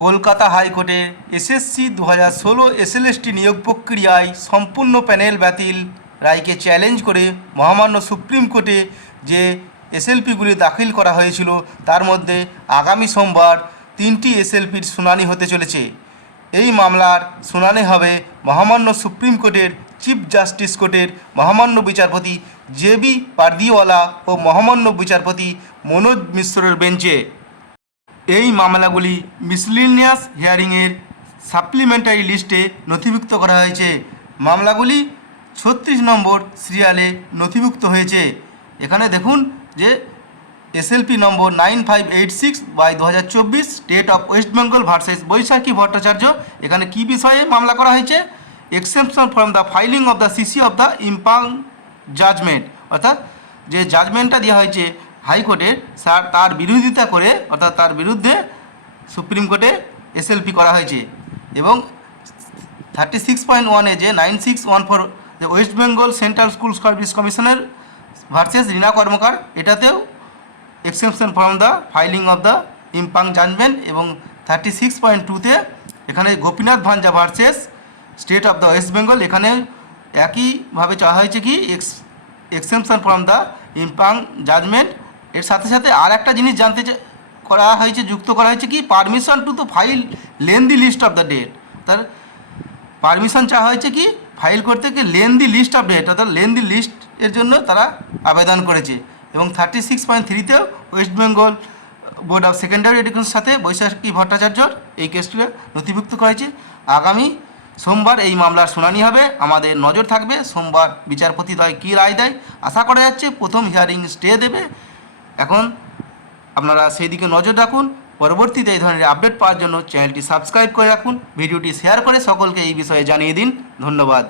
কলকাতা হাইকোর্টে এসএসসি দু হাজার ষোলো এসএলএসটি নিয়োগ প্রক্রিয়ায় সম্পূর্ণ প্যানেল বাতিল। রায়কে চ্যালেঞ্জ করে মহামান্য সুপ্রিম কোর্টে যে এসএলপিগুলি দাখিল করা হয়েছিল, তার মধ্যে আগামী সোমবার তিনটি এসএলপির শুনানি হতে চলেছে। এই মামলার শুনানি হবে মহামান্য সুপ্রিম কোর্টের, চিফ জাস্টিস কোর্টের মহামান্য বিচারপতি জে বি পারদিওয়ালা ও মহামান্য বিচারপতি মনোজ মিশ্রের বেঞ্চে। এই মামলাগুলি মিসলিনিয়াস হিয়ারিংয়ের সাপ্লিমেন্টারি লিস্টে নথিভুক্ত করা হয়েছে। মামলাগুলি ছত্রিশ নম্বর সিরিয়ালে নথিভুক্ত হয়েছে। এখানে দেখুন যে SLP number nine five eight six by দু হাজার চব্বিশ, state of West Bengal versus Baishakhi Bhattacharya, এখানে কি বিষয়ে মামলা করা হয়েছে? Exception from the filing of the CC of the impugned judgement. অর্থাৎ যে জাজমেন্টটা দেওয়া হয়েছে হাইকোর্টের স্যার তার বিরোধিতা করে, অর্থাৎ তার বিরুদ্ধে সুপ্রিম কোর্টে এসএলপি করা হয়েছে। এবং থার্টি সিক্স পয়েন্ট ওয়ানে যে নাইন সিক্স ওয়ান ফোর যে West Bengal central school service কমিশনের ভার্সেস রীনা কর্মকার, এটাতেও exception from the filing of the impugned judgement এবং থার্টি সিক্স পয়েন্ট টুতে এখানে Gopinath Bhanja versus state of the West Bengal এখানে একইভাবে চাওয়া হয়েছে কি ex exception from the impugned judgement এর সাথে সাথে আর একটা জিনিস জানতে করা হয়েছে, যুক্ত করা হয়েছে কি permission to to file lengthy list of the date তার পারমিশন চাওয়া হয়েছে কি ফাইল করতে কি lengthy list of date অর্থাৎ লেন দি লিস্ট এর জন্য তারা আবেদন করেছে। এবং thirty six point থ্রিতেও West Bengal board of secondary এডুকেশনের সাথে বৈশাখী ভট্টাচার্যর এই কেসটিকে নথিভুক্ত করেছে। আগামী সোমবার এই মামলার শুনানি হবে। আমাদের নজর থাকবে, সোমবার বিচারপতিদ্বয় কী রায় দেয়। আশা করা যাচ্ছে প্রথম হিয়ারিং স্টে দেবে। এখন আপনারা সেই দিকে নজর রাখুন। পরবর্তীতে এই ধরনের আপডেট পাওয়ার জন্য চ্যানেলটি সাবস্ক্রাইব করে রাখুন। ভিডিওটি শেয়ার করে সকলকে এই বিষয়ে জানিয়ে দিন। ধন্যবাদ।